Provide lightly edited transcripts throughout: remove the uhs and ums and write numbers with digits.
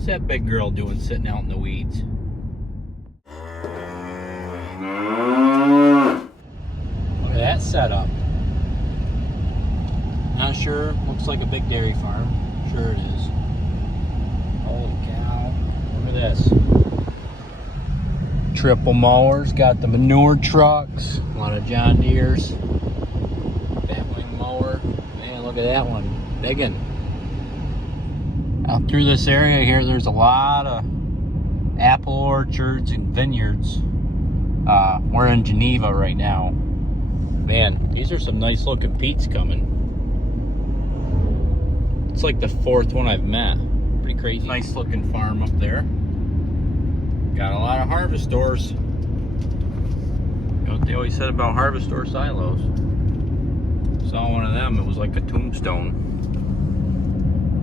What's that big girl doing sitting out in the weeds? Look at that setup. Not sure. Looks like a big dairy farm. Sure it is. Holy cow. Look at this. Triple mowers. Got the manure trucks. A lot of John Deere's. Batwing mower. Man, look at that one. Biggin'. Out through this area here, there's a lot of apple orchards and vineyards. We're in Geneva right now. Man, these are some nice looking peats coming. It's like the 4th one I've met. Pretty crazy. Nice looking farm up there. Got a lot of harvestors. You know what they always said about harvestor silos? Saw one of them, it was like a tombstone.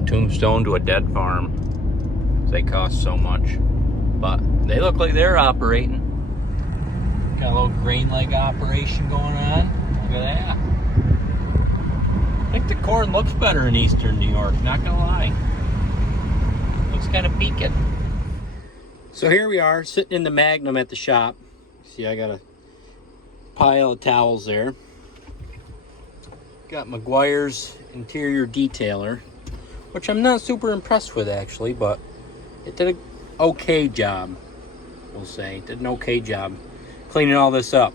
Tombstone to a dead farm. They cost so much. But they look like they're operating. Got a little grain leg operation going on. Look at that. I think the corn looks better in eastern New York, not gonna lie. Looks kind of peaked. So here we are, sitting in the Magnum at the shop. See, I got a pile of towels there. Got McGuire's interior detailer, which I'm not super impressed with actually, but it did an okay job, we'll say. It did an okay job cleaning all this up.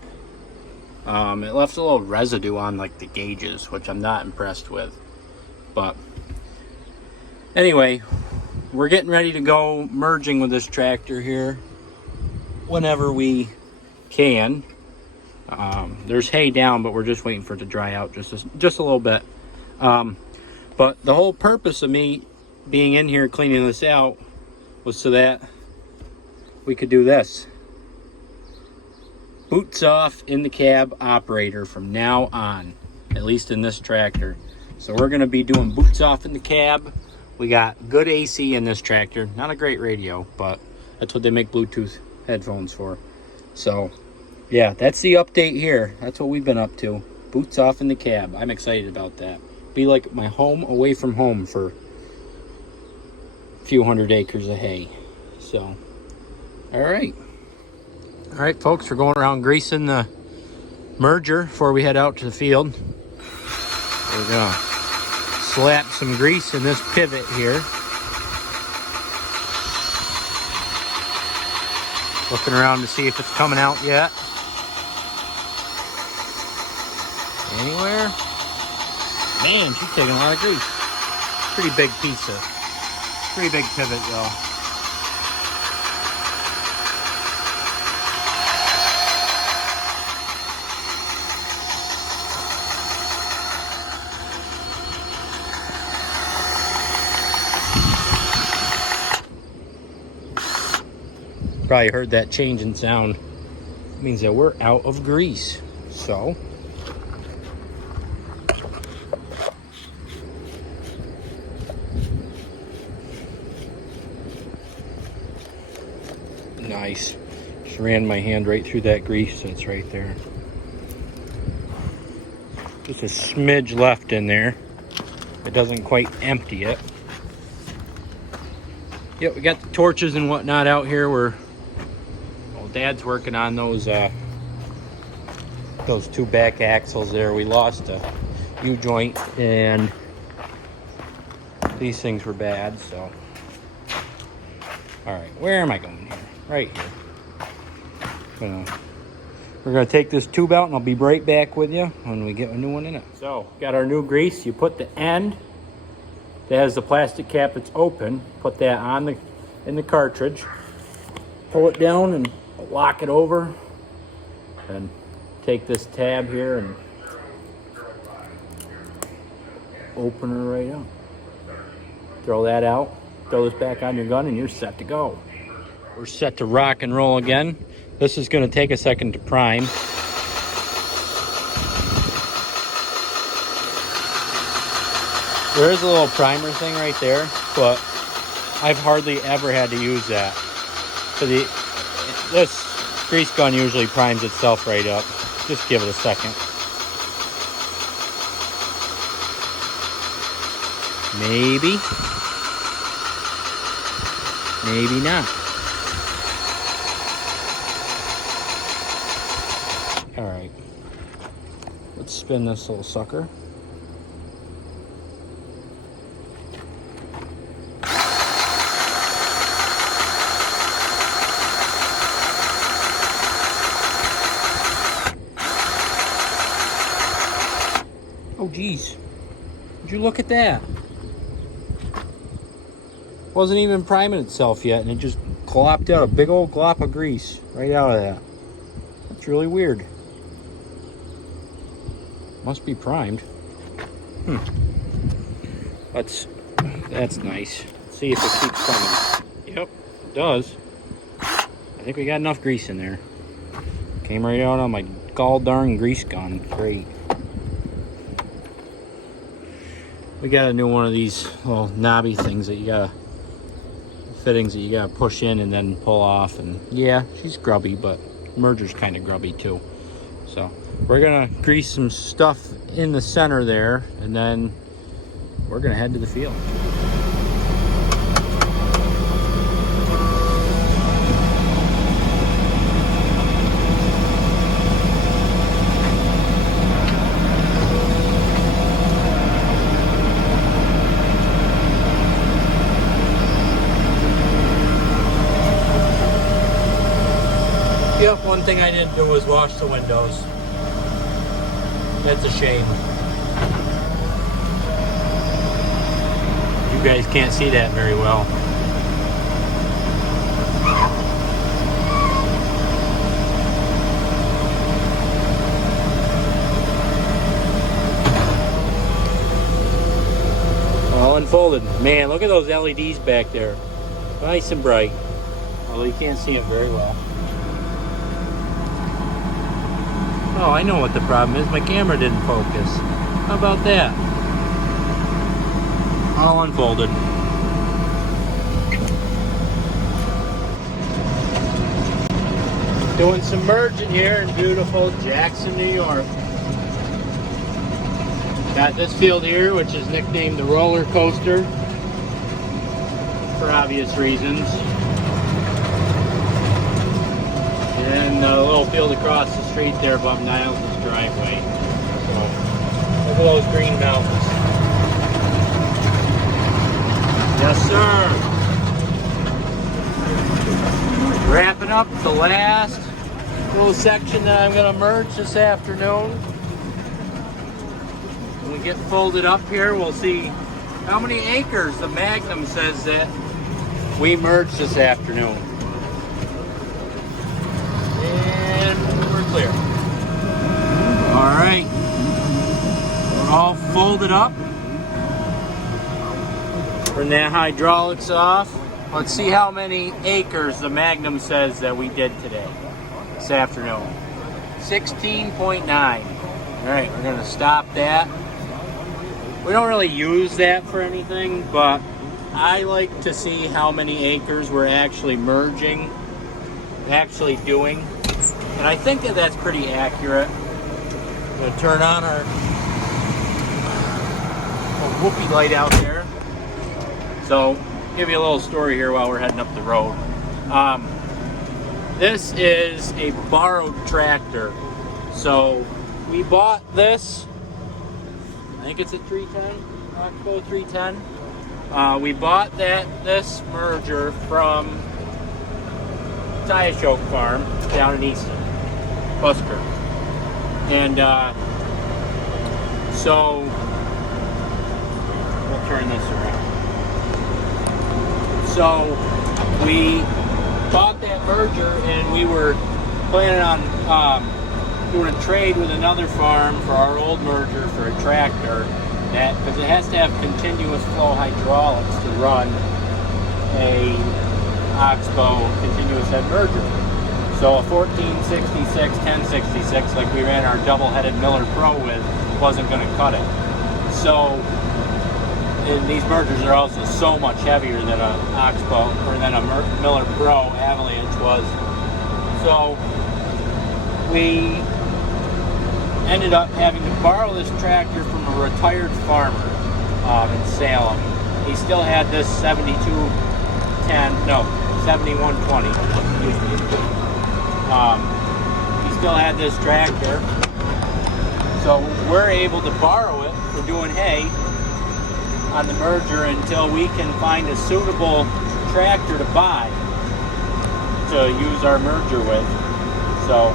It left a little residue on like the gauges, which I'm not impressed with. But anyway, we're getting ready to go merging with this tractor here whenever we can. There's hay down, but we're just waiting for it to dry out just a little bit. But the whole purpose of me being in here cleaning this out was so that we could do this. Boots off in the cab operator from now on, at least in this tractor. So we're gonna be doing boots off in the cab. We got good AC in this tractor. Not a great radio, but that's what they make Bluetooth headphones for. So yeah, that's the update here. That's what we've been up to. Boots off in the cab. I'm excited about that. Be like my home away from home for a few hundred acres of hay. So, all right, folks, we're going around greasing the merger before we head out to the field. We're gonna slap some grease in this pivot here. Looking around to see if it's coming out yet. Anywhere? Man, she's taking a lot of grease. Pretty big pivot though. Probably heard that change in sound. It means that we're out of grease. So nice. Just ran my hand right through that grease that's right there. Just a smidge left in there. It doesn't quite empty it. Yep, we got the torches and whatnot out here. Dad's working on those 2 back axles there. We lost a U-joint and these things were bad, so. All right, where am I going here? Right here. We're gonna take this tube out and I'll be right back with you when we get a new one in it. So, got our new grease. You put the end that has the plastic cap that's open, put that on in the cartridge, pull it down and lock it over, and take this tab here and open her right up. Throw that out, throw this back on your gun, and you're set to go. We're set to rock and roll again. This is going to take a second to prime. There is a little primer thing right there, but I've hardly ever had to use that. So this grease gun usually primes itself right up. Just give it a second. Maybe. maybe not. All right, let's spin this little sucker. Oh geez, would you look at that? Wasn't even priming itself yet, and it just glopped out a big old glop of grease right out of that. That's really weird. Must be primed. That's nice. Let's see if it keeps coming. Yep, it does. I think we got enough grease in there. Came right out on my gall darn grease gun. Great. We got a new one of these little knobby things that you gotta, fittings that you gotta push in and then pull off. And yeah, she's grubby, but merger's kind of grubby too. So we're gonna grease some stuff in the center there, and then we're gonna head to the field. Yep, one thing I didn't do was wash the windows. That's a shame. You guys can't see that very well. All unfolded. Man, look at those LEDs back there. Nice and bright. Although you can't see them very well. Oh, I know what the problem is. My camera didn't focus. How about that? All unfolded. Doing some merging here in beautiful Jackson, New York. Got this field here, which is nicknamed the roller coaster for obvious reasons. And the little field across the street there above Niles' driveway. So, look at those green mountains. Yes, sir. Wrapping up the last little section that I'm going to merge this afternoon. When we get folded up here, we'll see how many acres the Magnum says that we merged this afternoon. Clear. All right, we're all folded up. Turn that hydraulics off. Let's see how many acres the Magnum says that we did today, this afternoon. 16.9. All right, we're gonna stop that. We don't really use that for anything, but I like to see how many acres we're actually merging, actually doing. And I think that that's pretty accurate. I'm going to turn on our whoopee light out there. So, give you a little story here while we're heading up the road. This is a borrowed tractor. So, we bought this. I think it's a 310, OXBO 310. We bought this merger from Haylage Farm down in Easton. Busker. And so we'll turn this around. So we bought that merger, and we were planning on doing a trade with another farm for our old merger for a tractor, that because it has to have continuous flow hydraulics to run a OXBO continuous head merger. So a 1466, 1066, like we ran our double-headed Miller Pro with, wasn't going to cut it. So, and these mergers are also so much heavier than a OXBO, or than a Miller Pro Avalanche was. So, we ended up having to borrow this tractor from a retired farmer in Salem. He still had this 72 7120. Excuse me. He still had this tractor, so we're able to borrow it for doing hay on the merger until we can find a suitable tractor to buy to use our merger with. So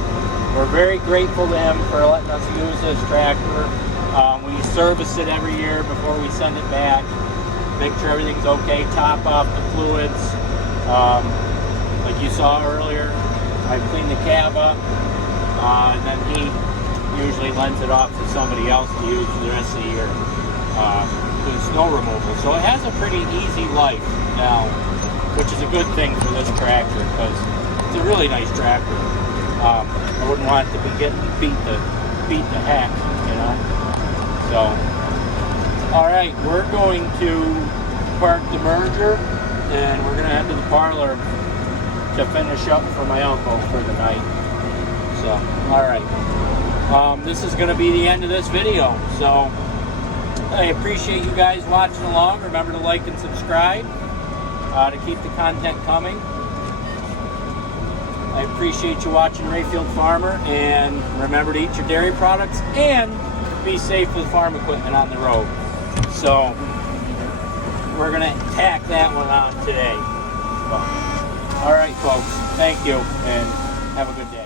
we're very grateful to him for letting us use this tractor. We service it every year before we send it back, make sure everything's okay, top off the fluids. Like you saw earlier, I cleaned the cab up, and then he usually lends it off to somebody else to use for the rest of the year, doing snow removal. So it has a pretty easy life now, which is a good thing for this tractor because it's a really nice tractor. I wouldn't want it to be getting beat the heck, you know. So, all right, we're going to park the merger, and we're gonna head to the parlor to finish up for my uncle for the night. So, all right, this is gonna be the end of this video. So, I appreciate you guys watching along. Remember to like and subscribe to keep the content coming. I appreciate you watching Rayfield Farmer, and remember to eat your dairy products and be safe with farm equipment on the road. So we're gonna tack that one on today. All right, folks, thank you, and have a good day.